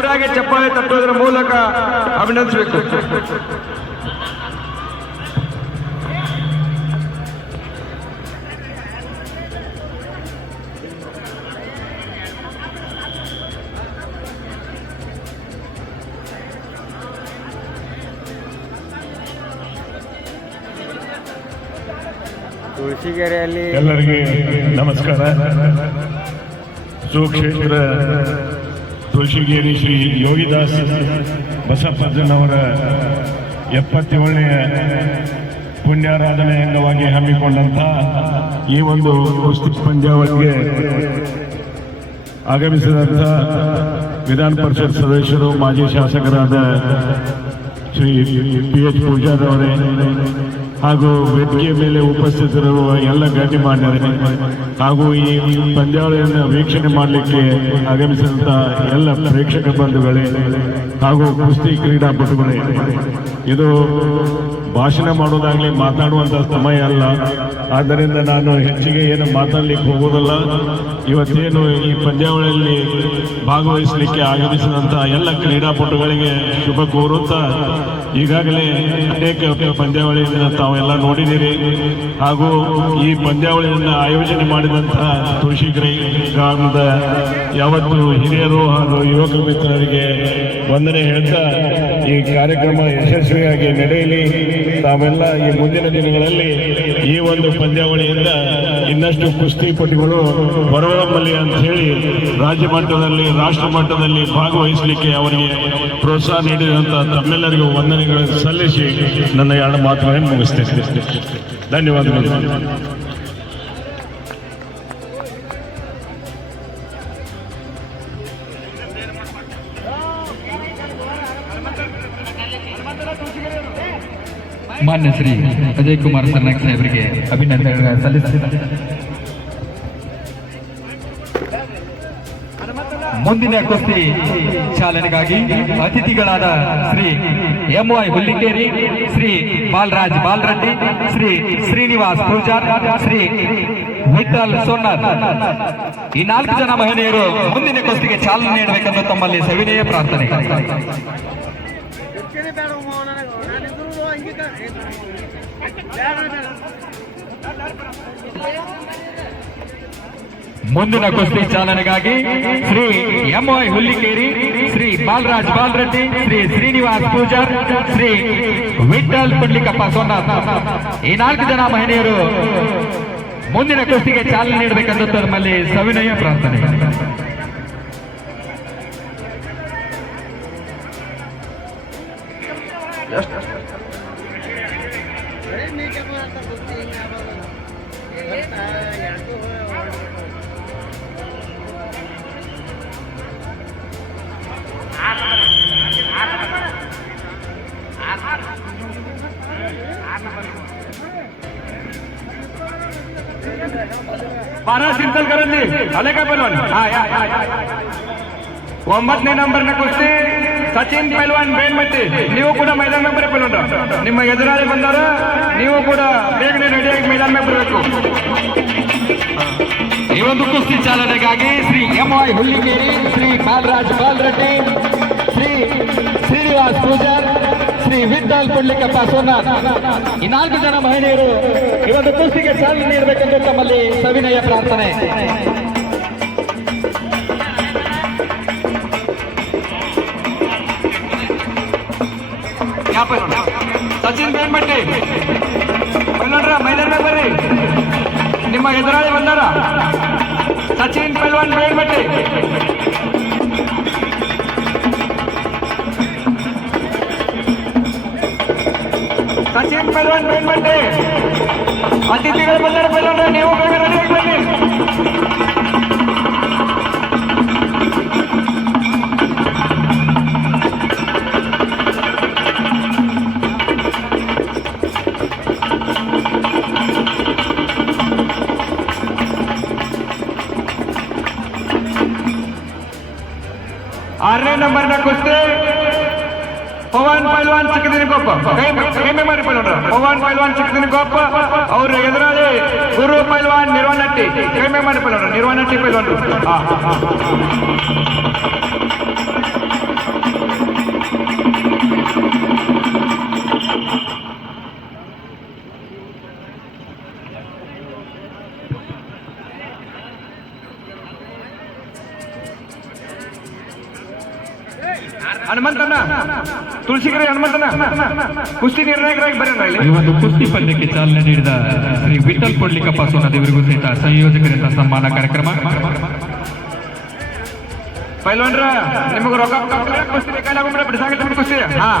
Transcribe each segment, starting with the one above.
ಜೋರಾಗಿ ಚಪ್ಪಾಳೆ ತಟ್ಟುವುದರ ಮೂಲಕ ಅಭಿನಂದಿಸಬೇಕು. ತುಳಸಿಗೆರೆಯಲ್ಲಿ ಎಲ್ಲರಿಗೆ ನಮಸ್ಕಾರ. ಸುಕ್ಷೇತ್ರ ತುಳಸಿಗೇರಿ ಶ್ರೀ ಯೋಗಿದಾಸ್ ಬಸಪ್ಪಜ್ಜನವರ 77ನೇ ಪುಣ್ಯಾರಾಧನೆ ಅಂಗವಾಗಿ ಹಮ್ಮಿಕೊಂಡಂಥ ಈ ಒಂದು ಕುಸ್ತಿ ಪಂದ್ಯಾವಳಿಗೆ ಆಗಮಿಸಿದಂಥ ವಿಧಾನ ಪರಿಷತ್ ಸದಸ್ಯರು, ಮಾಜಿ ಶಾಸಕರಾದ ಶ್ರೀ PH ಪೂಜಾರವರೇ ಹಾಗೂ ವೇದಿಕೆಯ ಮೇಲೆ ಉಪಸ್ಥಿತರಿರುವ ಎಲ್ಲ ಗಣ್ಯಮಾನ್ಯರೇ ಹಾಗೂ ಈ ಪಂದ್ಯಾವಳಿಯನ್ನು ವೀಕ್ಷಣೆ ಮಾಡಲಿಕ್ಕೆ ಆಗಮಿಸಿದಂಥ ಎಲ್ಲ ಪ್ರೇಕ್ಷಕ ಬಂಧುಗಳೇ ಹಾಗೂ ಕುಸ್ತಿ ಕ್ರೀಡಾಪಟುಗಳೇ, ಇದು ಭಾಷಣ ಮಾಡೋದಾಗಲಿ ಮಾತಾಡುವಂಥ ಸಮಯ ಅಲ್ಲ. ಆದ್ದರಿಂದ ನಾನು ಹೆಚ್ಚಿಗೆ ಏನು ಮಾತಾಡಲಿಕ್ಕೆ ಹೋಗೋದಲ್ಲ. ಇವತ್ತೇನು ಈ ಪಂದ್ಯಾವಳಿಯಲ್ಲಿ ಭಾಗವಹಿಸಲಿಕ್ಕೆ ಆಗಮಿಸಿದಂಥ ಎಲ್ಲ ಕ್ರೀಡಾಪಟುಗಳಿಗೆ ಶುಭ ಕೋರುತ್ತಾ, ಈಗಾಗಲೇ ಅನೇಕ ಪಂದ್ಯಾವಳಿಯನ್ನು ತಾವೆಲ್ಲ ನೋಡಿದ್ದೀರಿ. ಹಾಗೂ ಈ ಪಂದ್ಯಾವಳಿಯನ್ನು ಆಯೋಜನೆ ಮಾಡಿದಂತಹ ತುಳಸಿಗೆರೆ ಗ್ರಾಮದ ಯಾವತ್ತು ಹಿರಿಯರು ಹಾಗೂ ಯುವಕ ಮಿತ್ರರಿಗೆ ವಂದನೆ ಹೇಳ್ತಾ, ಈ ಕಾರ್ಯಕ್ರಮ ಯಶಸ್ವಿಯಾಗಿ ನಡೆಯಲಿ. ತಾವೆಲ್ಲ ಈ ಮುಂದಿನ ದಿನಗಳಲ್ಲಿ ಈ ಒಂದು ಪಂದ್ಯಾವಳಿಯಿಂದ ಇನ್ನಷ್ಟು ಕುಸ್ತಿಪಟುಗಳು ಹೊರಹೊಮ್ಮಲಿ ಅಂತ ಹೇಳಿ ರಾಜ್ಯ ಮಟ್ಟದಲ್ಲಿ, ರಾಷ್ಟ್ರ ಮಟ್ಟದಲ್ಲಿ ಭಾಗವಹಿಸಲಿಕ್ಕೆ ಅವರಿಗೆ ಪ್ರೋತ್ಸಾಹ ನೀಡಿದಂಥ ತಮ್ಮೆಲ್ಲರಿಗೂ ವಂದನೆಗಳನ್ನು ಸಲ್ಲಿಸಿ ನನ್ನ 2 ಮಾತುಗಳನ್ನು ಮುಗಿಸ್ತೇನೆ. ಧನ್ಯವಾದಗಳು. ಮಾನ್ಯ ಶ್ರೀ ಅಜಯ್ ಕುಮಾರ್ ಸರ್ನಾಯಕ್ ಸಾಹೇಬರಿಗೆ ಅಭಿನಂದನೆಗಳನ್ನು ಸಲ್ಲಿಸುತ್ತಾರೆ. ಮುಂದಿನ ಕುಸ್ತಿ ಚಾಲನೆಗಾಗಿ ಅತಿಥಿಗಳಾದ ಶ್ರೀ MY ಹುಲ್ಲಿಕೇರಿ, ಶ್ರೀ ಬಾಲರಾಜ್ ಬಾಲರೆಡ್ಡಿ, ಶ್ರೀ ಶ್ರೀನಿವಾಸ್ ಪೂಜಾರ್, ಶ್ರೀ ವಿಠಲ್ ಸೋನಾರ್, ಈ 4 ಜನ ಮಹಿಳೆಯರು ಮುಂದಿನ ಕುಸ್ತಿಗೆ ಚಾಲನೆ ನೀಡಬೇಕೆಂದು ತಮ್ಮಲ್ಲಿ ಸವಿನಯ ಪ್ರಾರ್ಥನೆ. ಮುಂದಿನ ಕುಸ್ತಿ ಚಾಲನೆಗಾಗಿ ಶ್ರೀ MY ಹುಲ್ಲಿಕೇರಿ, ಶ್ರೀ ಬಾಲರಾಜ್ ಬಾಲರೆಡ್ಡಿ, ಶ್ರೀ ಶ್ರೀನಿವಾಸ್ ಪೂಜಾರ್, ಶ್ರೀ ವಿಠಲ್ ಪುಂಡ್ಲಿಕಪ್ಪ ಸೋನಾರ್, ಈ 4 ಜನ ಮಹಿಳೆಯರು ಮುಂದಿನ ಕುಸ್ತಿಗೆ ಚಾಲನೆ ನೀಡಬೇಕೆಂದು ತಮ್ಮಲ್ಲಿ ಸವಿನಯ ಪ್ರಾರ್ಥನೆ. बारा सिंतलकरांनी आले काय पैलवान? 9ನೇ ನಂಬರ್ನ ಕುಸ್ತಿ ಸಚಿನ್ ಪೈಲ್ವಾನ್ ಬೇನ್ಮಟ್ಟಿ, ನೀವು ಕೂಡ ಮೈದಾನ ಮೇಲೆ ಪೈಲ್ವಾನ್. ನಿಮ್ಮ ಎದುರಾಳಿ ಬಂದಾರ, ನೀವು ಕೂಡ ಬೇಗನೆ ರೆಡಿಯಾಗಿ ಮೈದಾನ ಮೇಲೆ ಬರಬೇಕು. ಈ ಒಂದು ಕುಸ್ತಿ ಚಾಲನೆಗಾಗಿ ಶ್ರೀ MY ಹುಲ್ಲಿಕೇರಿ, ಶ್ರೀ ಬಾಲರಾಜ್ ಬಾಲರೆಡ್ಡಿ, ಶ್ರೀ ಶ್ರೀನಿವಾಸ್ ಪೂಜಾರ್, ಶ್ರೀ ವಿಠಲ್ ಪುಂಡ್ಲಿಕಪ್ಪ ಸೋನಾರ್, ಈ 4 ಜನ ಮಹಿಳೆಯರು ಈ ಒಂದು ಕುಸ್ತಿಗೆ ಚಾಲನೆ ನೀಡಬೇಕೆಂದು ತಮ್ಮಲ್ಲಿ ಸವಿನಯ ಪ್ರಾರ್ಥನೆ. ಸಚಿನ್ ಬೇನ್ಮಟ್ಟಿ ಪೈಲ್ವಾನ್ರ ಮೈದಾನ ಬರ್ರಿ, ನಿಮ್ಮ ಎದುರಾಳಿ ಬಂದಾರ. ಸಚಿನ್ ಪೈಲ್ವಾನ್ ಬೇನ್ಮಟ್ಟಿ, ಸಚಿನ್ ಪೈಲ್ವಾನ್ ಬೇನ್ಮಟ್ಟಿ, ಅತಿಥಿಗಳು ಬಂದಾರ. ಪೈಲ್ವಾನ್ರ ನೀವು ಬೇಗ ರೆಡಿ ಬನ್ನಿ. ಆರನೇ ನಂಬರ್ನ ಕುಸ್ತಿ ಪವನ್ ಪೈಲ್ವಾನ್ ಚಿಕ್ಕದಿನಗೊಪ್ಪ, ಕೈ ಮಾಡಿ ಪೈಲ್ವಾನ್ರ. ಪವನ್ ಪೈಲ್ವಾನ್ ಚಿಕ್ಕದಿನಗೊಪ್ಪ, ಅವ್ರ ಎದುರಾಳಿ ಗುರು ಪೈಲ್ವಾನ್ ನಿರ್ವಾಣಟ್ಟಿ, ಕೈ ಮಾಡಿ ಪೈಲ್ವಾನ್ರ. ನಿರ್ವಾಣಟ್ಟಿ ಪೈಲ್ವಾನ್ರು. ಹನುಮಂತನ ತುಳಸಿಗೆರೆ ಹನುಮಂತನ ಕುಸ್ತಿ ನಿರ್ಣಾಯಕರಾಗಿ ಬರೋಣ ಇಲ್ಲಿ. ಈ ಒಂದು ಕುಸ್ತಿ ಪಂದ್ಯಕ್ಕೆ ಚಾಲನೆ ನೀಡಿದ ಶ್ರೀ ವಿಠಲ್ ಕೊಡ್ಲಿಕಪ್ಪ ಸೋನದೇವರಿಗೂ ಸಹಿತ ಸಂಯೋಜಕರಿಂದ ಸನ್ಮಾನ ಕಾರ್ಯಕ್ರಮ. ಪೈಲ್ವಾನ್ರ ನಿಮಗೆ ರೊಕ್ಕ ಕುಸ್ತಿ ಕೈಲಾಗೊಂಡ್ರೆ ಬಿಡಿಸಾಗಲ್ಲ ಕುಸ್ತಿ. ಹಾ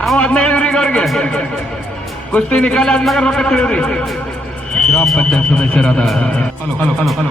ನಾವು ಅದನ್ನ ಹೇಳಿದ್ರಿ ಈಗ ಅವ್ರಿಗೆ ಕುಸ್ತಿ ನಿಕಾಲ ಆದ್ಮ್ಯಾಗ ರೊಕ್ಕ ತಿಳಿದ್ರಿ. ಗ್ರಾಮ ಪಂಚಾಯತ್ ಸದಸ್ಯರಾದ hello hello hello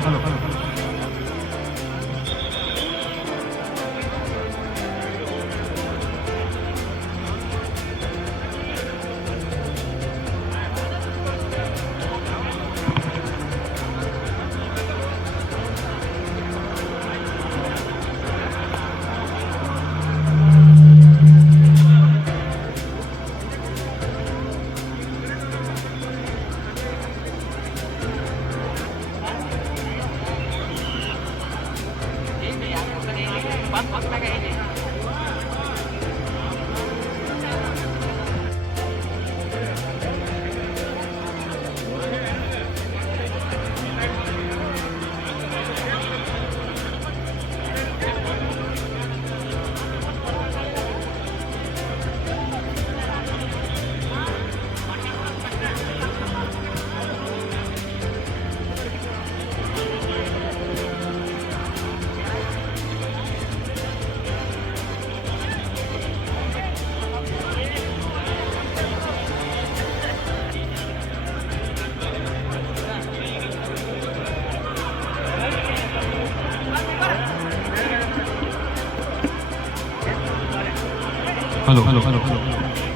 hello hello hello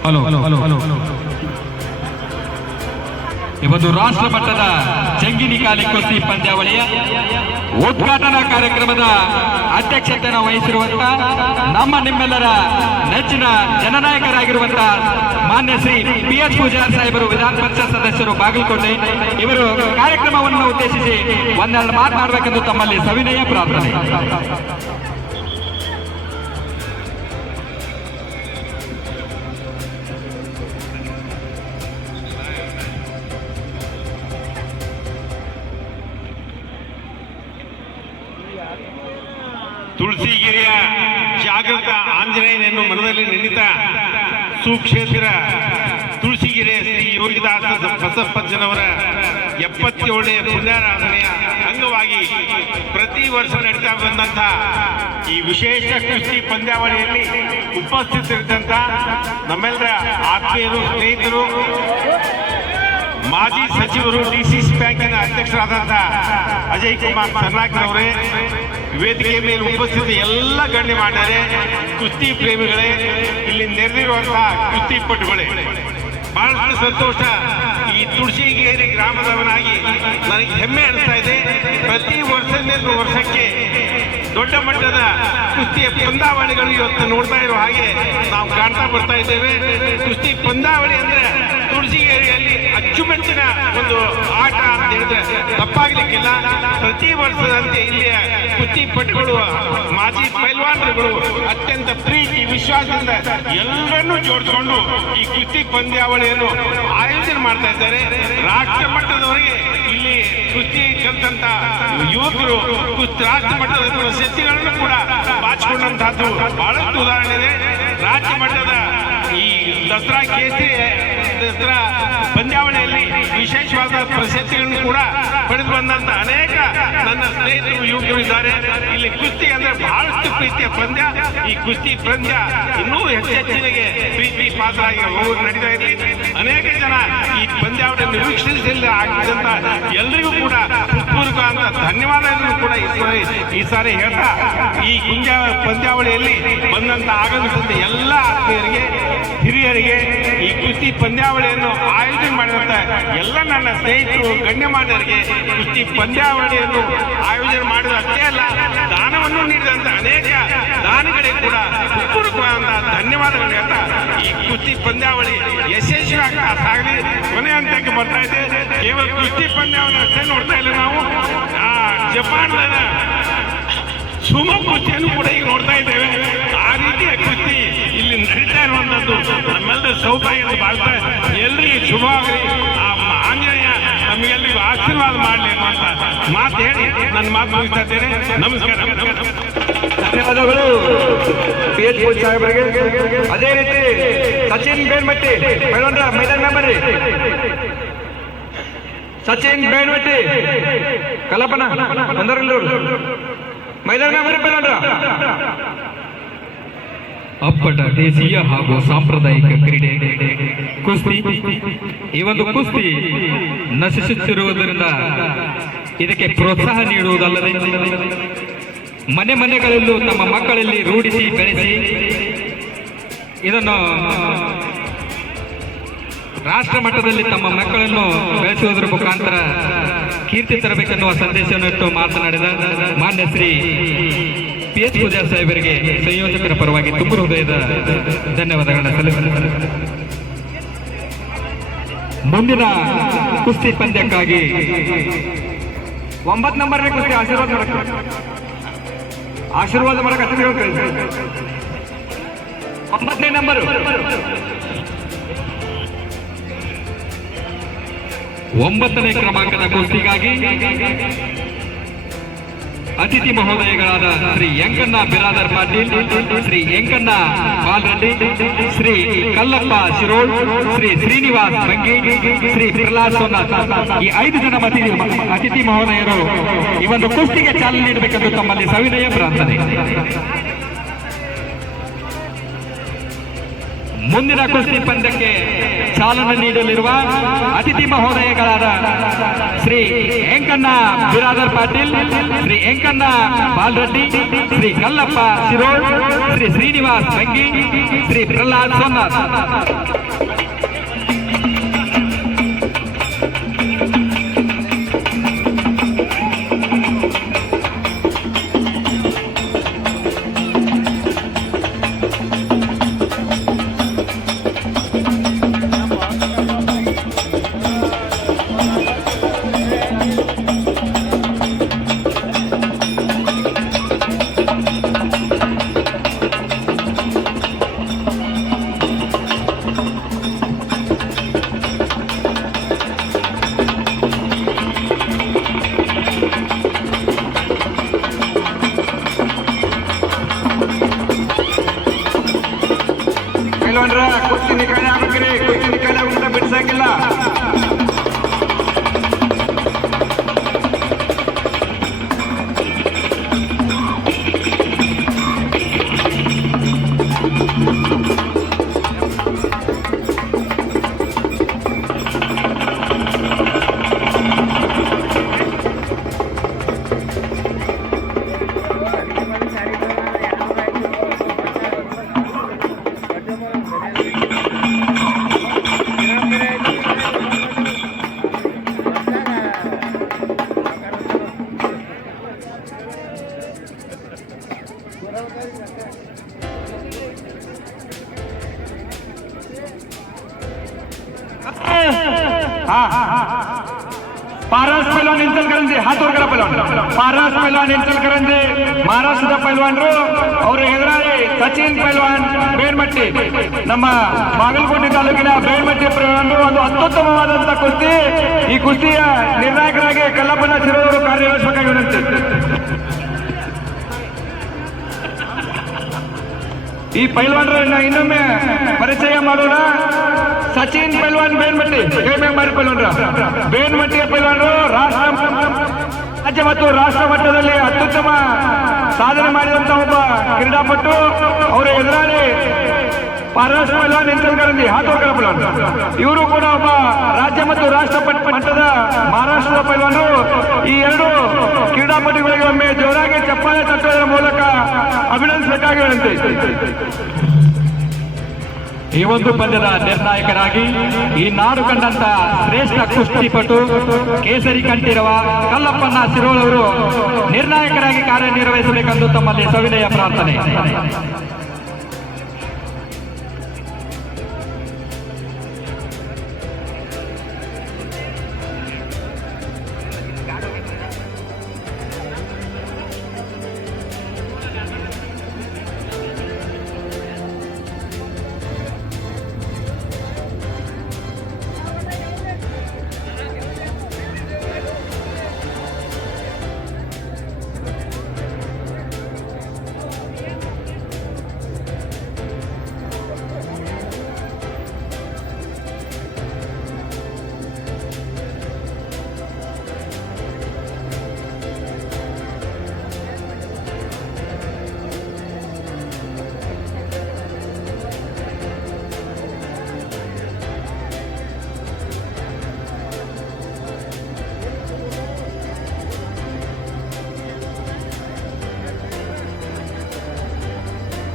hello hello hello hello hello ಇವತ್ತು ರಾಷ್ಟ್ರ ಮಟ್ಟದ ಜಂಗಿನಿಕಾಲಿ ಕುಸ್ತಿ ಪಂದ್ಯಾವಳಿಯ ಉದ್ಘಾಟನಾ ಕಾರ್ಯಕ್ರಮದ ಅಧ್ಯಕ್ಷತೆಯನ್ನು ವಹಿಸಿರುವಂತ ನಮ್ಮ ನಿಮ್ಮೆಲ್ಲರ ನೆಚ್ಚಿನ ಜನನಾಯಕರಾಗಿರುವಂತ ಮಾನ್ಯ ಶ್ರೀ PH ಪೂಜಾರ್ ಸಾಹೇಬರು, ವಿಧಾನ ಪರಿಷತ್ ಸದಸ್ಯರು, ಬಾಗಲಕೋಟೆ. ಇವರು ಕಾರ್ಯಕ್ರಮವನ್ನು ಉದ್ದೇಶಿಸಿ ಒಂದೆರಡು ಮಾತನಾಡಬೇಕೆಂದು ತಮ್ಮಲ್ಲಿ ಸವಿನಯ ಪ್ರಾರ್ಥನೆ. ತುಳಸಿಗಿರಿಯ ಜಾಗೃತ ಆಂಜನೇಯನನ್ನು ಮನದಲ್ಲಿ ನೆನೆಯುತ್ತಾ ಸುಕ್ಷೇತ್ರ ತುಳಸಿಗಿರಿಯ ಶ್ರೀ ಯೋಗಿದಾಸ ಬಸಪ್ಪಜ್ಜನವರ 77ನೇ ಪುಣ್ಯಾರಾಧನೆಯ ಅಂಗವಾಗಿ ಪ್ರತಿ ವರ್ಷ ನಡೀತಾ ಬಂದಂಥ ಈ ವಿಶೇಷ ಕುಸ್ತಿ ಪಂದ್ಯಾವಳಿಯಲ್ಲಿ ಉಪಸ್ಥಿತರಿದ್ದಂಥ ನಮ್ಮೆಲ್ಲರ ಆತ್ಮೀಯರು, ಸ್ನೇಹಿತರು, ಮಾಜಿ ಸಚಿವರು, DCC ಬ್ಯಾಂಕಿನ ಅಧ್ಯಕ್ಷರಾದಂಥ ಅಜಯ್ ಕುಮಾರ್ ಸರ್ನಾಕ್ರವರೇ, ವೇದಿಕೆ ಮೇಲೆ ಉಪಸ್ಥಿತ ಎಲ್ಲ ಗಣ್ಯಮಾನ್ಯರೇ, ಕುಸ್ತಿ ಪ್ರೇಮಿಗಳೇ, ಇಲ್ಲಿ ನೆರೆದಿರುವಂತಹ ಕುಸ್ತಿಪಟುಗಳೇ, ಬಹಳಷ್ಟು ಸಂತೋಷ. ಈ ತುಳಸಿಗೇರಿ ಗ್ರಾಮದವನಾಗಿ ನನಗೆ ಹೆಮ್ಮೆ ಅನಿಸ್ತಾ ಇದೆ. ಪ್ರತಿ ವರ್ಷಕ್ಕೆ ದೊಡ್ಡ ಮಟ್ಟದ ಕುಸ್ತಿಯ ಪಂದ್ಯಾವಳಿಗಳು ಇವತ್ತು ನೋಡ್ತಾ ಇರೋ ಹಾಗೆ ನಾವು ಕಾಣ್ತಾ ಬರ್ತಾ ಇದ್ದೇವೆ. ಕುಸ್ತಿ ಪಂದ್ಯಾವಳಿ ಅಂದ್ರೆ ತುಳಸಿಗೇರಿಯಲ್ಲಿ ಅಚ್ಚುಮೆಚ್ಚಿನ ಒಂದು ಆಟ ಅಂತ ಹೇಳಿದ್ರೆ ತಪ್ಪಾಗ್ಲಿಕ್ಕಿಲ್ಲ. ಪ್ರತಿ ವರ್ಷದಂತೆ ಇಲ್ಲಿಯ ಕುಸ್ತಿಪಟುಗಳು, ಮಾಜಿ ಪೈಲ್ವಾನರುಗಳು ಅತ್ಯಂತ ಪ್ರೀತಿ ವಿಶ್ವಾಸದಿಂದ ಎಲ್ಲರನ್ನೂ ಜೋಡಿಸಿಕೊಂಡು ಈ ಕುಸ್ತಿ ಪಂದ್ಯಾವಳಿಯನ್ನು ಆಯೋಜನೆ ಮಾಡ್ತಾ ಇದ್ದಾರೆ. ರಾಷ್ಟ್ರ ಮಟ್ಟದವರೆಗೆ ಇಲ್ಲಿ ಕುಸ್ತಿ ಕಲಿತಂತ ಯುವಕರು ರಾಷ್ಟ್ರ ಮಟ್ಟದ ಪ್ರಶಸ್ತಿಗಳನ್ನು ಕೂಡ ಬಾಚಿಕೊಂಡಂತಹದ್ದು ಬಹಳಷ್ಟು ಉದಾಹರಣೆ ಇದೆ. ರಾಜ್ಯ ಮಟ್ಟದ ಈ ದಸರಾ ಕೇಸರಿ ದಸರಾ ಪಂದ್ಯಾವಳಿಯಲ್ಲಿ ವಿಶೇಷವಾದ ಪ್ರಶಸ್ತಿಗಳನ್ನು ಕೂಡ ಪಡೆದು ಬಂದಂತ ಅನೇಕ ನನ್ನ ಸ್ನೇಹಿತರು, ಯುವಕರು ಇದ್ದಾರೆ. ಇಲ್ಲಿ ಕುಸ್ತಿ ಅಂದ್ರೆ ಬಹಳಷ್ಟು ಪ್ರೀತಿಯ ಪಂದ್ಯ. ಈ ಕುಸ್ತಿ ಪಂದ್ಯ ಇನ್ನೂ ಹೆಚ್ಚೆಚ್ಚಿಗೆ ಪ್ರೀತಿ ಪಾತ್ರರಾಗಿ ನಡೀತಾ ಇದೆ. ಅನೇಕ ಜನ ಈ ಪಂದ್ಯಾವಳಿಯನ್ನು ವೀಕ್ಷಿಸಲಿಲ್ಲ ಆಗಿದ್ದಂತ ಎಲ್ಲರಿಗೂ ಕೂಡ ಹೃತ್ಪೂರ್ವಕ ಅಂತ ಧನ್ಯವಾದಗಳನ್ನು ಕೂಡ ಈ ಸಾರಿ ಹೇಳ್ತಾ, ಈ ಪಂದ್ಯಾವಳಿಯಲ್ಲಿ ಬಂದಂತ ಆಗಮಿಸಿದ ಎಲ್ಲ ಆತ್ಮೀಯರಿಗೆ, ಹಿರಿಯರಿಗೆ, ಈ ಕುಸ್ತಿ ಪಂದ್ಯಾವಳಿಯನ್ನು ಆಯೋಜನೆ ಮಾಡಿದಂತ ಎಲ್ಲ ನನ್ನ ಸ್ನೇಹಿತರು, ಗಣ್ಯಮಾನ್ಯರಿಗೆ, ಕುಸ್ತಿ ಪಂದ್ಯಾವಳಿಯನ್ನು ಆಯೋಜನೆ ಮಾಡಿದ ಅಷ್ಟೇ ಅಲ್ಲ, ದಾನವನ್ನು ನೀಡಿದಂತ ಅನೇಕ ದಾನಿಗಳಿಗೆ ಕೂಡ ಹೃತ್ಪೂರ್ವಕವಾದ ಧನ್ಯವಾದಗಳು ಹೇಳ್ತಾ, ಈ ಕುಸ್ತಿ ಪಂದ್ಯಾವಳಿ ಯಶಸ್ವಿಯಾಗಿ ಸಾಗಲಿ. ಕೊನೆ ಹಂತಕ್ಕೆ ಬರ್ತಾ ಇದೆ. ಕೇವಲ ಕುಸ್ತಿ ಪಂದ್ಯಾವಳಿ ಅಷ್ಟೇ ನೋಡ್ತಾ ಇಲ್ಲ ನಾವು, ಜಪಾನ್ ಸುಮೋ ಕುಸ್ತಿಯನ್ನು ಕೂಡ ಈಗ ನೋಡ್ತಾ ಇದ್ದೇವೆ. ಆ ರೀತಿಯ ಕುಸ್ತಿ ಇಲ್ಲಿ ನಡೀತಾ ಇರುವಂತದ್ದು ನಮ್ಮೆಲ್ಲರ ಸೌಭಾಗ್ಯ ಅಂತ ಭಾವಿಸ್ತಾ ಎಲ್ಲರಿಗೂ ಶುಭವಾಗಲಿ. ಆ ಆಂಜನೇಯ ನಮಗೆಲ್ಲರಿಗೂ ಆಶೀರ್ವಾದ ಮಾಡಲಿ ಅಂತ ಮಾತು ಹೇಳಿ ನನ್ನ ಮಾತು ಮುಗಿಸ್ತಾ ಇದ್ದೇನೆ. ನಮಸ್ಕಾರ. ಧನ್ಯವಾದಗಳು PH ಪೂಜ್ ಸಾಹೇಬರಿಗೆ. ಅದೇ ರೀತಿ ಸಚಿನ್ ಬೇನ್ಮಟ್ಟಿ ಪೈಲ್ವಾನ್ರ ಮೈದಾನ ಮೆಂಬರ್ರಿ. ಸಚಿನ್ ಬೇನ್ಮಟ್ಟಿ ಕಲ್ಲಪ್ಪನ ಬಂದರಲ್ಲೂರು ಮೈದಾನ ಮೆಂಬರ್ ಪೈಲ್ವಾನ್ರ. ಅಪ್ಪಟ ದೇಶೀಯ ಹಾಗೂ ಸಾಂಪ್ರದಾಯಿಕ ಕ್ರೀಡೆ ಕುಸ್ತಿ. ಈ ಒಂದು ಕುಸ್ತಿ ನಶಿಸುತ್ತಿರುವುದರಿಂದ ಇದಕ್ಕೆ ಪ್ರೋತ್ಸಾಹ ನೀಡುವುದಲ್ಲದೆ ಮನೆ ಮನೆಗಳಲ್ಲೂ ತಮ್ಮ ಮಕ್ಕಳಲ್ಲಿ ರೂಢಿಸಿ ಬೆಳೆಸಿ ಇದನ್ನು ರಾಷ್ಟ್ರ ಮಟ್ಟದಲ್ಲಿ ತಮ್ಮ ಮಕ್ಕಳನ್ನು ಬೆಳೆಸುವುದರ ಮುಖಾಂತರ ಕೀರ್ತಿ ತರಬೇಕೆನ್ನುವ ಸಂದೇಶವನ್ನು ಇಟ್ಟು ಮಾತನಾಡಿದ ಮಾನ್ಯ ಶ್ರೀ PH ಪೂಜಾರ್ ಸಾಹೇಬರಿಗೆ ಸಂಯೋಜಕರ ಪರವಾಗಿ ತುಂಬ ಹೃದಯದ ಧನ್ಯವಾದಗಳನ್ನು ಸಲ್ಲಿಸುತ್ತೇನೆ. ಮುಂದಿನ ಕುಸ್ತಿ ಪಂದ್ಯಕ್ಕಾಗಿ 9 ನಂಬರ್ನೇ ಕುಸ್ತಿ ಆಶೀರ್ವಾದ ಮಾಡಕ್ಕೆ ಅತಿಥಿಗಳು ಕಳಿಸಿ. 9ನೇ ನಂಬರು 9ನೇ ಕ್ರಮಾಂಕದ ಕುಸ್ತಿಗಾಗಿ ಅತಿಥಿ ಮಹೋದಯಗಳಾದ ಶ್ರೀ ಎಂಕಣ್ಣ ಬಿರಾದರ್ ಪಾಟೀಲ್, ಶ್ರೀ ಎಂಕಣ್ಣ ಬಾಲ್ರೆಡ್ಡಿ, ಶ್ರೀ ಕಲ್ಲಪ್ಪ ಶಿರೋಳ್, ಶ್ರೀ ಶ್ರೀನಿವಾಸ್ ಬಂಗಿ, ಶ್ರೀ ಪ್ರಹ್ಲಾದ್ ಸೋನಾಥ್ ಈ 5 ಜನ ಅತಿಥಿ ಮಹೋದಯರು ಈ ಒಂದು ಕುಸ್ತಿಗೆ ಚಾಲನೆ ನೀಡಬೇಕೆಂದು ತಮ್ಮಲ್ಲಿ ಸವಿನಯ ಪ್ರಾರ್ಥನೆ. ಮುಂದಿನ ಕುಸ್ತಿ ಪಂದ್ಯಕ್ಕೆ ಚಾಲನೆ ನೀಡಲಿರುವ ಅತಿಥಿ ಮಹೋದಯಗಳಾದ ಶ್ರೀ ಎಂಕಣ್ಣ ಬಿರಾದರ್ ಪಾಟೀಲ್, ಶ್ರೀ ಎಂಕಣ್ಣ ಬಾಲ್ರೆಡ್ಡಿ, ಶ್ರೀ ಕಲ್ಲಪ್ಪ ಶಿರೋಳ್, ಶ್ರೀ ಶ್ರೀನಿವಾಸ್ ಬಂಗಿ, ಶ್ರೀ ಪ್ರಹ್ಲಾದ್ ಸೋನಾಥ್. ಪೈಲ್ವಾನ್ರ ಕುಸ್ತಿ ನಿಕಾಯ ಆಗ್ಬೇಕ್ರಿ. ಕುಸ್ತಿ ನಿಕಾಯ ಆಗ್ಬಿಟ್ರೆ ಬಿಡ್ಸಂಗಿಲ್ಲ. पारस पैलवान इंचलकरंजी हाथ वर करा पैलवान. पारस पैलवान इंचलकरंजी ಮಹಾರಾಷ್ಟ್ರದ ಪೈಲ್ವಾನರು. ಅವರು ಎದುರಾಳಿ ಸಚಿನ್ ಪೈಲ್ವಾನ್ ಬೇನ್ಮಟ್ಟಿ, ನಮ್ಮ ಬಾಗಲಕೋಟೆ ತಾಲೂಕಿನ ಬೇನ್ಮಟ್ಟಿ ಪೈಲ್ವಾನರು. ಒಂದು ಅತ್ಯುತ್ತಮವಾದಂತಹ ಕುಸ್ತಿ. ಈ ಕುಸ್ತಿಯ ನಿರ್ಣಾಯಕರಾಗಿ ಕಲ್ಲಪ್ಪನ ಶಿರೋವರು ಕಾರ್ಯನಿರ್ವಹಿಸಬೇಕಾಗಿ ವಿನಂತಿ. ಈ ಪೈಲ್ವಾನರನ್ನ ಇನ್ನೊಮ್ಮೆ ಪರಿಚಯ ಮಾಡೋಣ. ಸಚಿನ್ ಪೈಲ್ವಾನ್ ಬೇನ್ಮಟ್ಟಿ ಪೈಲ್ವಾನ್ರ. ಬೇನ್ಮಟ್ಟಿಯ ಪೈಲ್ವಾನರು ರಾಜ್ಯ ಮತ್ತು ರಾಷ್ಟ್ರ ಮಟ್ಟದಲ್ಲಿ ಅತ್ಯುತ್ತಮ ಸಾಧನೆ ಮಾಡಿದಂತಹ ಒಬ್ಬ ಕ್ರೀಡಾಪಟು. ಅವರ ಎದುರಾಳಿ ಪಾರಸ್ ಪೈಲ್ವಾನ್ ಇಂಚಲಕರಂಜಿ ಹಾತೋರ್ಕರ ಪೈಲ್ವಾನ್. ಇವರು ಕೂಡ ಒಬ್ಬ ರಾಜ್ಯ ಮತ್ತು ರಾಷ್ಟ್ರ ಮಟ್ಟದ ಮಹಾರಾಷ್ಟ್ರದ ಪೈಲ್ವಾನರು. ಈ 2 ಕ್ರೀಡಾಪಟುಗಳಿಗೆ ಒಮ್ಮೆ ಜೋರಾಗಿ ಚಪ್ಪಾಳೆ ತಟ್ಟುವುದರ ಮೂಲಕ ಅಭಿನಂದಿಸಬೇಕಾಗಿ ವಿನಂತಿ. ಈ ಒಂದು ಪಂದ್ಯದ ನಿರ್ಣಾಯಕರಾಗಿ ಈ ನಾಡು ಕಂಡಂತ ಶ್ರೇಷ್ಠ ಕುಸ್ತಿಪಟು ಕೇಸರಿ ಕಂಠೀರವ ಕಲ್ಲಪ್ಪನ ಶಿರೋಳ್ ಅವರು ನಿರ್ಣಾಯಕರಾಗಿ ಕಾರ್ಯನಿರ್ವಹಿಸಬೇಕೆಂದು ತಮ್ಮಲ್ಲಿ ಸವಿನಯ ಪ್ರಾರ್ಥನೆ.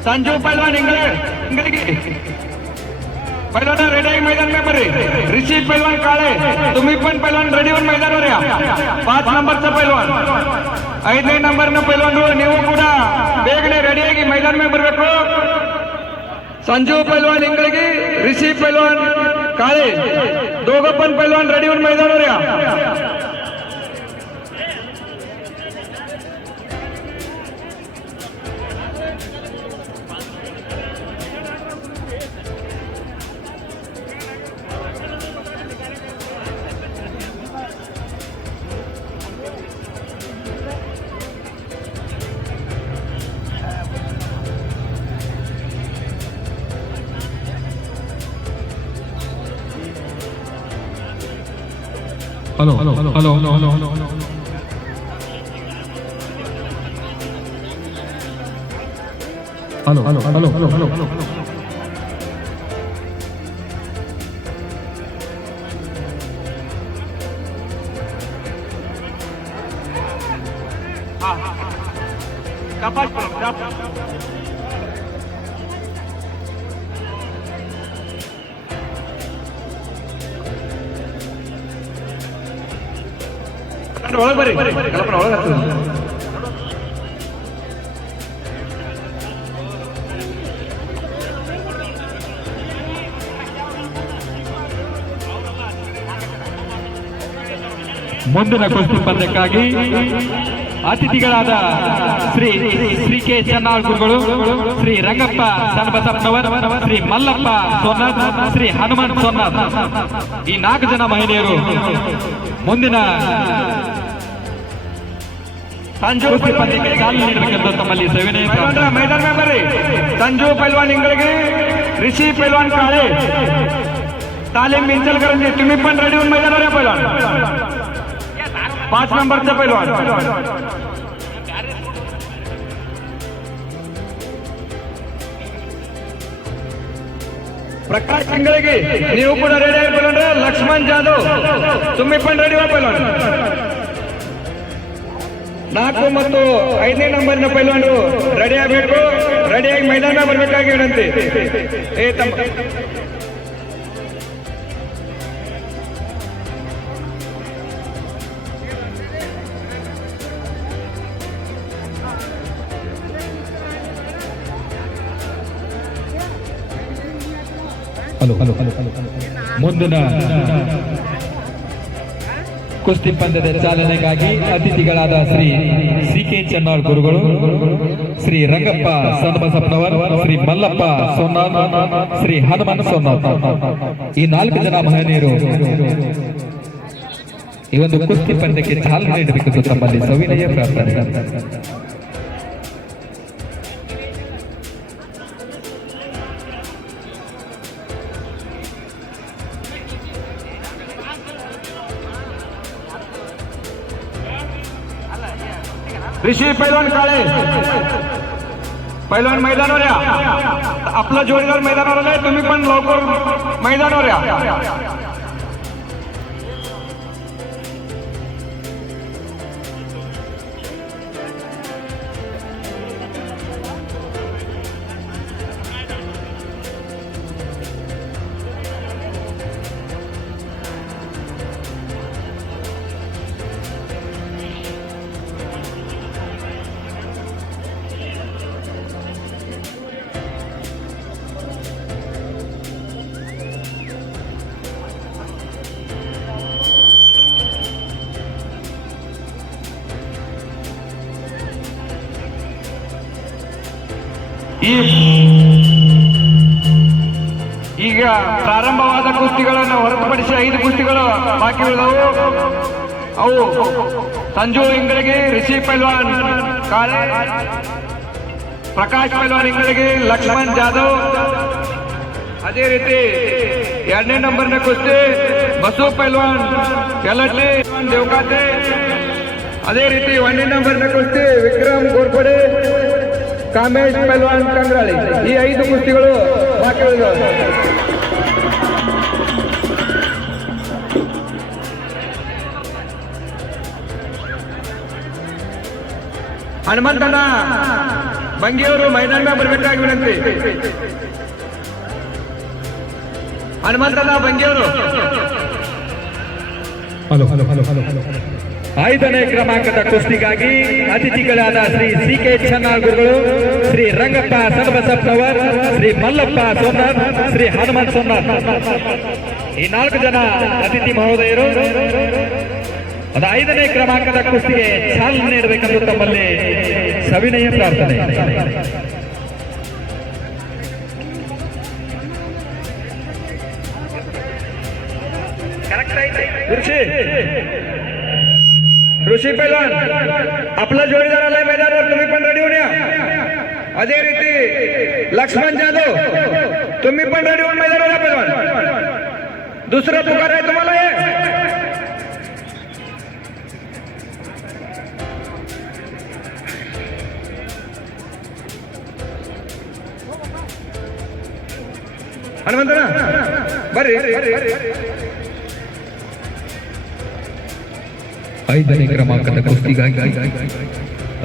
संजू पहलवान इंगळगी पहलवान रेडी आहे मैदान में बरे ऋषी पहलवान काळे तुम्ही पण पहलवान रेडी होऊन मैदानावर या 5 नंबरचा पहलवान 5ನೇ ನಂಬರ್ನ ಪೈಲ್ವಾನರು ನೀವು ಕೂಡ ಬೇಗನೆ ರೆಡಿ ಆಗಿ ಮೈದಾನ ಮೇಲೆ ಬರಬೇಕು संजू पहलवान इंगळगी ऋषी पहलवान काळे दोघं पण पहलवान रेडी होऊन मैदानावर या hello hello hello hello hello hello hello hello hello hello hello ಒಳಗೆ ಬರ್ರಿ ಕಲ್ಪನ ಒಳಗೆ ಮುಂದಿನ ಕುಸ್ತಿ ಪಂದ್ಯಕ್ಕಾಗಿ ಅತಿಥಿಗಳಾದ ಶ್ರೀ ಕೆ ಚನ್ನಾಳ್ ಗುರುಗಳು ಶ್ರೀ ರಂಗಪ್ಪ ಸಣ್ಣಬಸಪ್ಪನವರ್ ಶ್ರೀ ಮಲ್ಲಪ್ಪ ಸೋನಾಥ್ ಶ್ರೀ ಹನುಮಂತ್ ಸೋನಾಥ್ ಈ 4 ಜನ ಮಹಿಳೆಯರು ಮುಂದಿನ ಕುಸ್ತಿ ಪಂದ್ಯಕ್ಕೆ ಚಾಲನೆ ನೀಡಬೇಕೆಂದು ತಮ್ಮಲ್ಲಿ ಸವಿನಯ मैदान में ಬರ್ರಿ संजू पहलवान इंगळगी ऋषी पहलवान काळे तालीम इंचलकरांची तुम्ही पण रेडी होऊन मैदानावर या पहलवान 5 नंबरचा पहलवान प्रकाश इंगळगी ನೀವು ಕೂಡ ರೆಡಿ ಆಗಿ ಪಹಲವಾನ್ರೆ ಲಕ್ಷ್ಮಣ್ ಜಾಧವ್ तुम्ही पण रेडी व्हा पहलवान 4 ಮತ್ತು 5ನೇ ನಂಬರ್ನ ಪೈಲ್ವಾನರು ರೆಡಿ ಆಗಬೇಕು ರೆಡಿಯಾಗಿ ಮೈದಾನ ಬರಬೇಕಾಗಿ ವಿನಂತಿ ಏ ತಮ್ಮ ಹಲೋ ಹಲೋ ಹಲೋ ಮುಂದಿನ ಕುಸ್ತಿ ಪಂದ್ಯದ ಚಾಲನೆಗಾಗಿ ಅತಿಥಿಗಳಾದ ಶ್ರೀ ಕೆ ಚನ್ನಾಳ್ ಗುರುಗಳು ಶ್ರೀ ರಂಗಪ್ಪ ಸಣ್ಣಬಸಪ್ಪನವರ್ ಶ್ರೀ ಮಲ್ಲಪ್ಪ ಸೋನಾಥ್ ಶ್ರೀ ಹನುಮಂತ್ ಸೋನಾಥ್ ಈ 4 ಜನ ಮಹನೀಯರು ಈ ಒಂದು ಕುಸ್ತಿ ಪಂದ್ಯಕ್ಕೆ ಚಾಲನೆ ನೀಡಬೇಕೆಂದು ತಮ್ಮಲ್ಲಿ ಸವಿನಯ ಪ್ರಾರ್ಥನೆ ऋषी पहलवान काळे पहलवान मैदानावर या आपला जोडीदार मैदानावर आलाय तुम्ही पण लवकर मैदानावर या ಈಗ ಪ್ರಾರಂಭವಾದ ಕುಸ್ತಿಗಳನ್ನು ಹೊರತುಪಡಿಸಿ 5 ಕುಸ್ತಿಗಳು ಬಾಕಿ ಉಳಿದವು ಅವು ಸಂಜು ಇಂಗಳಿಗೆ ಋಷಿ ಪೈಲ್ವಾನ್ ಕಾಳೆ ಪ್ರಕಾಶ್ ಪೈಲ್ವಾನ್ ಇಂಗಳಿಗೆ ಲಕ್ಷ್ಮಣ್ ಜಾಧವ್ ಅದೇ ರೀತಿ 2ನೇ ನಂಬರ್ನ ಕುಸ್ತಿ ಬಸು ಪೈಲ್ವಾನ್ ಯಲಟ್ಟಿ ದೇವಕಾತೆ ಅದೇ ರೀತಿ 1ನೇ ನಂಬರ್ನ ಕುಸ್ತಿ ವಿಕ್ರಮ್ ಗೋರ್ಪಡೆ ಕಾಮೇಶ್ ಪೈಲ್ವಾನ್ ಕಂಗ್ರಾಳಿ ಈ 5 ಕುಸ್ತಿಗಳು ಬಾಕಿ ಉಳಿದವು ಹನುಮಂತಣ್ಣ ಬಂಗಿಯವರು ಮೈದಾನ ಬರಬೇಕಾಗಿ ವಿನಂತಿ. ಹನುಮಂತನ ಬಂಗಿಯವರು 5ನೇ ಕ್ರಮಾಂಕದ ಕುಸ್ತಿಗಾಗಿ ಅತಿಥಿಗಳಾದ ಶ್ರೀ ಸಿ.ಕೆ. ಚನ್ನಾಗುರುಗಳು, ಶ್ರೀ ರಂಗಪ್ಪ ಸಣಬಸಪ್ಪನವರ್, ಶ್ರೀ ಮಲ್ಲಪ್ಪ ಸೋನಾರ್, ಶ್ರೀ ಹನುಮಂತ ಸೋನಾರ್, ಈ 4 ಜನ ಅತಿಥಿ ಮಹೋದಯರು ಅದು 5ನೇ ಕ್ರಮಾಂಕದ ಕುಸ್ತಿಗೆ ಚಾಲನೆ ನೀಡಬೇಕೆಂದು ತಮ್ಮಲ್ಲಿ ಸವಿನಯ ಪ್ರಾರ್ಥನೆ. ऋषी पैलवान आपला जोडीदार आलाय मैदानावर, तुम्ही पण रेडी होऊन या. अದೇ ರೀತಿ लक्ष्मण जाधव तुम्ही पण रेडी होऊन मैदानावर या पैलवान. दुसरा पुकार आहे तुम्हाला हे. ಹನುಮಂತನ ಬರ್ರಿ. 5ನೇ ಕ್ರಮಾಂಕದ ಕುಸ್ತಿಗಾಗಿ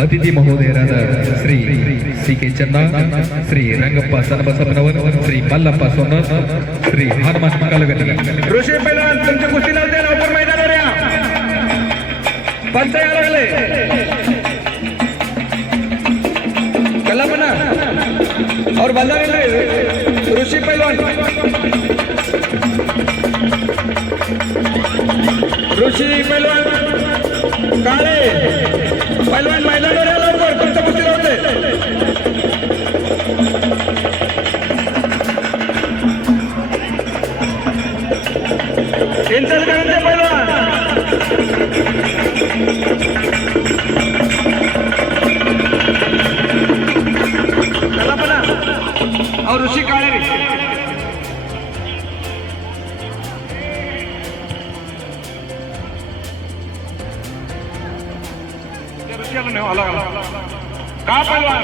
ಅತಿಥಿ ಮಹೋದಯರಾದ ಶ್ರೀ ಸಿ.ಕೆ. ಚನ್ನ, ಶ್ರೀ ರಂಗಪ್ಪ ಸಣಬಸಪ್ಪನವರ್, ಶ್ರೀ ಮಲ್ಲಪ್ಪ ಸೋನಾರ್, ಶ್ರೀ ಹನುಮಂತ ಕಲಗಟ್ಟಿ. ऋषी पैलवान तुमची कुस्ती लावते, लवकर मैदानावर या. पंच यायला लागले. कल्लापना और बंदा ऋषी पैलवान, ऋषी पैलवान काळे पैलवान मैदानावर या लवकर, तुमचं कुस्ती लावते. इंचलकरांचे पैलवान कल्लापना और ऋषी काळे. का पैलवान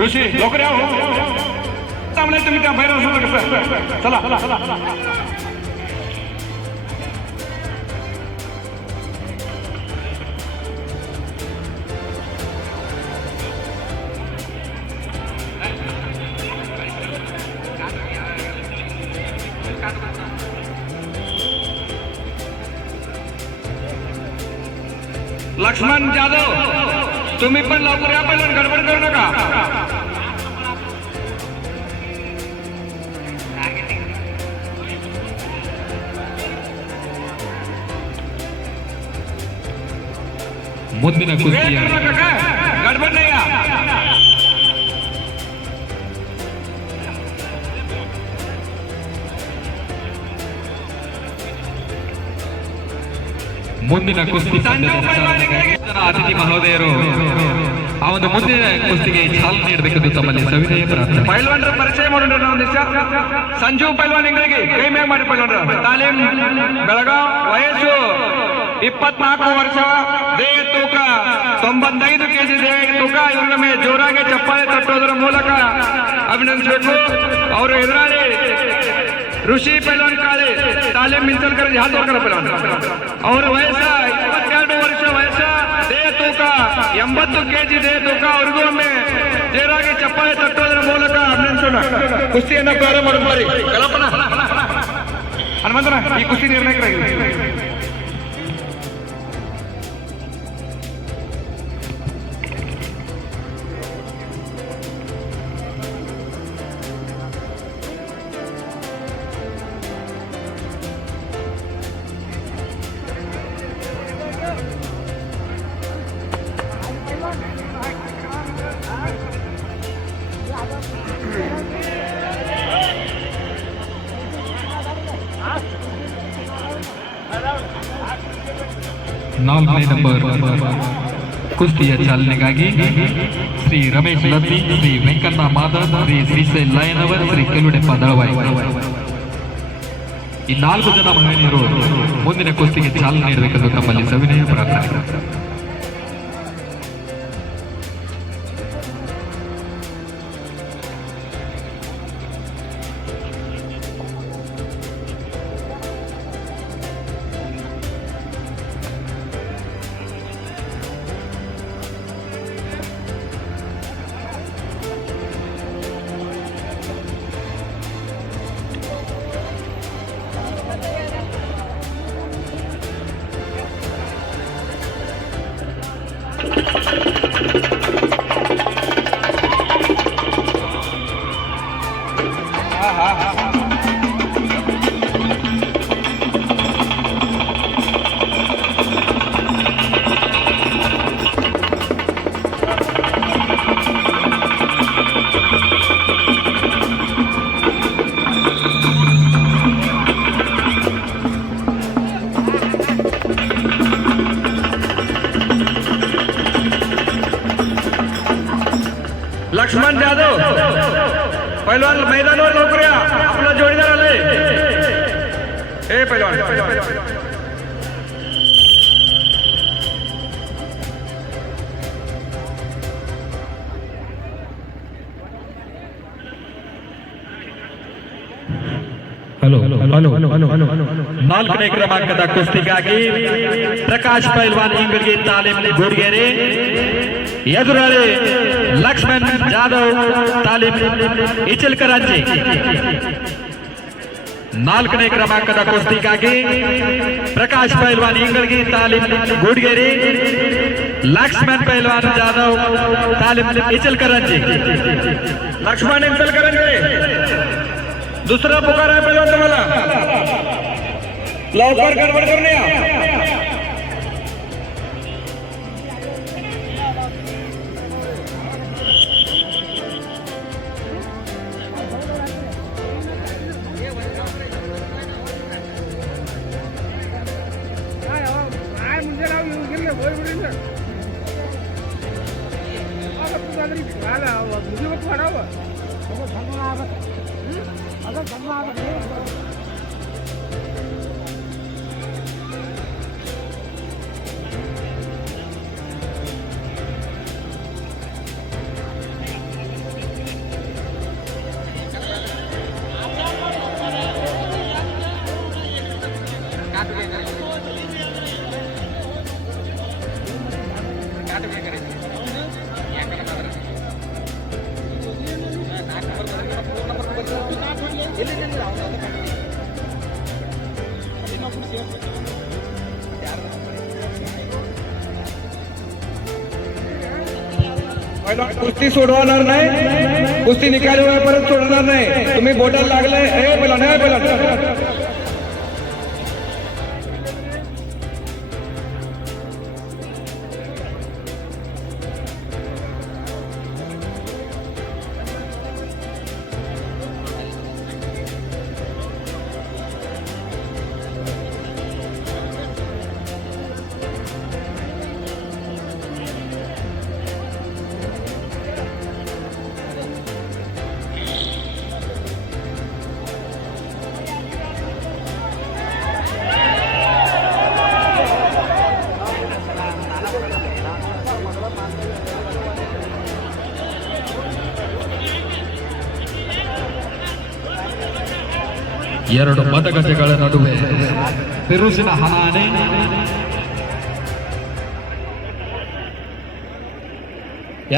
ऋषी लवकर या हो. थांबले तुम्ही त्या बाहेर असू कसं. चला लक्ष्मण जाधव तुम्ही पण लवकर या, पहिलं गडबड करू नका. ಮುಂದಿನ ಕುಸ್ತಿಯ वेळ करू नका काय, गडबड नाही या. ಮುಂದಿನ ಕುಸ್ತಿ ಅತಿಥಿ ಮಹೋದಯರು ಆ ಒಂದು ಮುಂದಿನ ಕುಸ್ತಿಗೆ ಚಾಲನೆ ನೀಡಬೇಕೆಂದು ತಮ್ಮಲ್ಲಿ ಸವಿನಯ ಪ್ರಾರ್ಥನೆ. ಪೈಲ್ವಾನ್ರ ಪರಿಚಯ ಮಾಡೋಣ ಒಂದಿಷ್ಟ. ಸಂಜು ಪೈಲ್ವಾನ್ ಇಂಗಳಿಗೆ ಕೈ ಮ್ಯಾಗ ಮಾಡಿ ಪೈಲ್ವಾನ್ರ. ತಾಲೀಮ್ ಬೆಳಗಾವ್, ವಯಸ್ಸು 24 ವರ್ಷ, ದೇಹ ತೂಕ 95 kg ದೇಹ ತೂಕ. ಇವರೊಮ್ಮೆ ಜೋರಾಗಿ ಚಪ್ಪಾಳೆ ತಟ್ಟೋದರ ಮೂಲಕ ಅಭಿನಂದಿಸಬೇಕು. ಅವರು ಎದುರಾಳಿ ಋಷಿ ಪೈಲ್ವಾನ್ ಕಾಳೆ, ತಾಲೀಮ್ ಮಿಂಚಲ್ಕರ ಹಾತೋರ್ಕರ ಪೈಲ್ವಾನ್. ಅವರ ವಯಸ್ಸ 22 ವರ್ಷ ವಯಸ್ಸ, ದೇಹ ತೂಕ 80 kg ದೇಹ ತೂಕ. ಅವ್ರಿಗೂ ಒಮ್ಮೆ ಜೋರಾಗಿ ಚಪ್ಪಾಳೆ ತಟ್ಟೋದರ ಮೂಲಕ ಅಭಿನಂದಿಸೋಣ. ಕುಸ್ತಿಯನ್ನ ಪ್ರಾರಂಭ ಮಾಡಿ. ಕಲ್ಪನಾ ಹನುಮಂತನ ಈ ಕುಸ್ತಿ ನಿರ್ಣಾಯಕರಾಗಿದೆ. ನಾಲ್ಕನೇ ನಂಬರ್ ಕುಸ್ತಿಯ ಚಾಲನೆಗಾಗಿ ಶ್ರೀ ರಮೇಶ್ ಲದ್ದಿ, ಶ್ರೀ ವೆಂಕಣ್ಣ ಮಾಧವ್, ಶ್ರೀ ಶ್ರೀಶೈಲ್ ಲಯನವರ್, ಶ್ರೀ ಕೆಲುಡೆಪ್ಪ ದಳವಾಯಿ ಈ 4 ಜನ ಮಹಿಳೆಯರು ಮುಂದಿನ ಕುಸ್ತಿಗೆ ಚಾಲನೆ ನೀಡಬೇಕೆಂದು ತಮ್ಮಲ್ಲಿ ಸವಿನಯ ಪ್ರಾರ್ಥನೆ. लक्ष्मण जाधव पैलवान मैदानावर लवकर या, आपला जोडीदार आले. हे पैलवान ಹಲೋ ನಾಲ್ಕನೇ ಕ್ರಮಾಂಕದ ಕುಸ್ತಿಗಾಗಿ ಪ್ರಕಾಶ್ ಪೈಲ್ವಾನ್ ಇಂಗಡಿಗೆ ತಾಲೀಮ್ ಗೋಡಿಗೆರೆ ಎದುರಾಳಿ ಲಕ್ಷ್ಮಣ್ ಜಾಧವ್ ತಾಲೀಮ್ ಇಚಲ್ಕರಂಜಿ. ನಾಲ್ಕನೇ ಕ್ರಮಾಂಕದ ಕುಸ್ತಿಗಾಗಿ ಪ್ರಕಾಶ್ ಪೈಲ್ವಾನ್ ಇಂಗಡಿಗೆ ತಾಲೀಮ್ ಗೋಡಿಗೆರೆ, ಲಕ್ಷ್ಮಣ್ ಪೈಲ್ವಾನ್ ಜಾಧವ್ तालीम इचलकरंजी. लक्ष्मण इचलकरंजी दुसरा पुकार आहे पहिला तुम्हाला, लवकर गडबड करून या. कुस्ती सोडवणार नाही, कुस्ती निकाली होईपर्यंत सोडणार नाही. तुम्ही बोटाला लागले हे पहिला नाही पहिला. ಎರಡು ಮತಗಟ್ಟೆಗಳ ನಡುವೆ ಬಿರುಸಿನ ಹಣಾನೆ.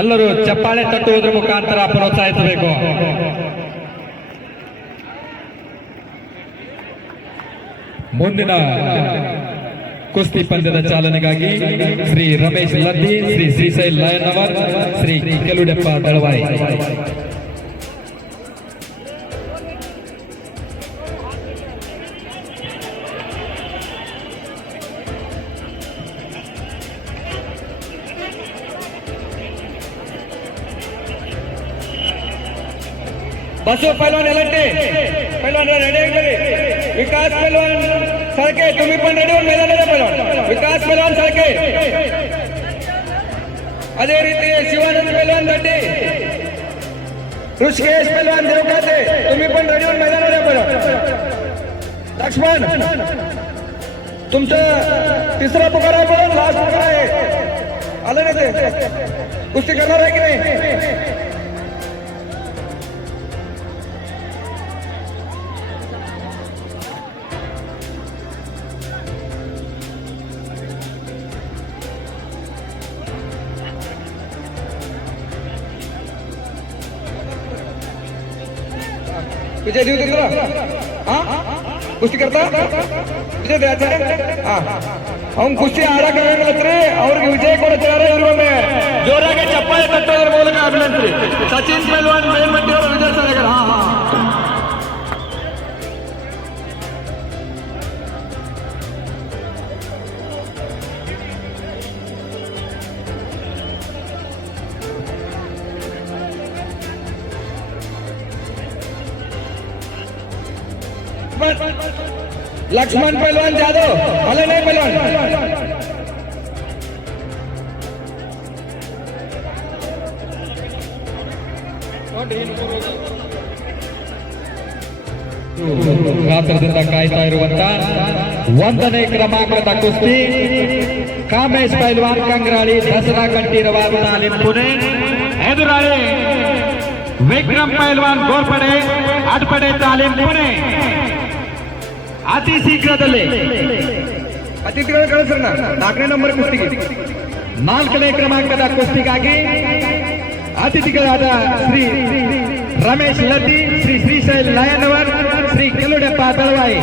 ಎಲ್ಲರೂ ಚಪ್ಪಾಳೆ ತಟ್ಟುವುದರ ಮುಖಾಂತರ ಪ್ರೋತ್ಸಾಹಿಸಬೇಕು. ಮುಂದಿನ ಕುಸ್ತಿ ಪಂದ್ಯದ ಚಾಲನೆಗಾಗಿ ಶ್ರೀ ರಮೇಶ್ ಲದ್ದಿ, ಶ್ರೀ ಶ್ರೀಶೈಲ್ ಲಯನವರ್, ಶ್ರೀ ಕೆಲುಡೆಪ್ಪ ದಳವಾಯಿ. बसो पैलवान एलट्टे, पैलवान रेडी आहे. विकास पैलवान सारखे तुम्ही पण रेडी होऊन मैदानात पैलवान. विकास पैलवान सारखे, अದೇ ರೀತಿ शिवानंद पैलवान दड्डे, ऋषिकेश पैलवान देवखाते तुम्ही पण रेडी होऊन मैदानात पैलवान. लक्ष्मण तुमचं तिसरा पुकार आहे, पण लास्ट पुकार आहे. आलं ना ते, कुस्ती करणार आहे की नाही? विजय देऊ तुला, हा कुस्ती करता विजय द्यायचा हा. ಅವ್ನು ಕುಸ್ತಿ ಆಡಕ್ಕಾಗತ್ರಿ, ಅವ್ರಿಗೆ ವಿಜಯ ಕೊಡ್ತಾರೆ. ಇರುವೊಮ್ಮೆ ಜೋರಾಗಿ ಚಪ್ಪಾಳೆ ತಟ್ಟೋದ್ರ ಮೂಲಕ ಅಭಿನಂದಿಸಿ. ಸಚಿನ್ ಪೈಲ್ವಾನ್ ಮೇಲ್ಮಟ್ಟಿ ಅವರು ವಿಜಯ ಸಾಗರ. ಹಾ ಹಾ लक्ष्मण पहलवान जादव हले नहीं पहलवान ಗಾತ್ರದಿಂದ ಕಾಯ್ತಾ ಇರುವಂತ 1ನೇ ಕ್ರಮಾಂಕದ ಕುಸ್ತಿ ಕಾಮೇಶ್ ಪೈಲ್ವಾನ್ ಕಂಗ್ರಾಳಿ ದಸರಾ ಕಂಠೀರವ ತಾಲೀಮ್ ಪುಣೆ ಎದುರಾಳಿ ವಿಕ್ರಮ್ ಪೈಲ್ವಾನ್ ಗೋರ್ಪಡೆ ಅಡ್ಪಡೆ ತಾಲೀಮ್ ಪುಣೆ ಅತಿ ಶೀಘ್ರದಲ್ಲಿ ಅತಿಥಿಗಳು ಕಳಿಸೋಣ 4ನೇ ನಂಬರ್ ಕುಸ್ತಿಗೆ 4ನೇ ಕ್ರಮಾಂಕದ ಕುಸ್ತಿಗಾಗಿ ಅತಿಥಿಗಳಾದ ಶ್ರೀ ರಮೇಶ್ ಲದ್ದಿ ಶ್ರೀ ಶ್ರೀಶೈಲ್ ನಾಯನವರ್ ಶ್ರೀ ಕೆಲುಡೆಪ್ಪ ದಳವಾಯಿ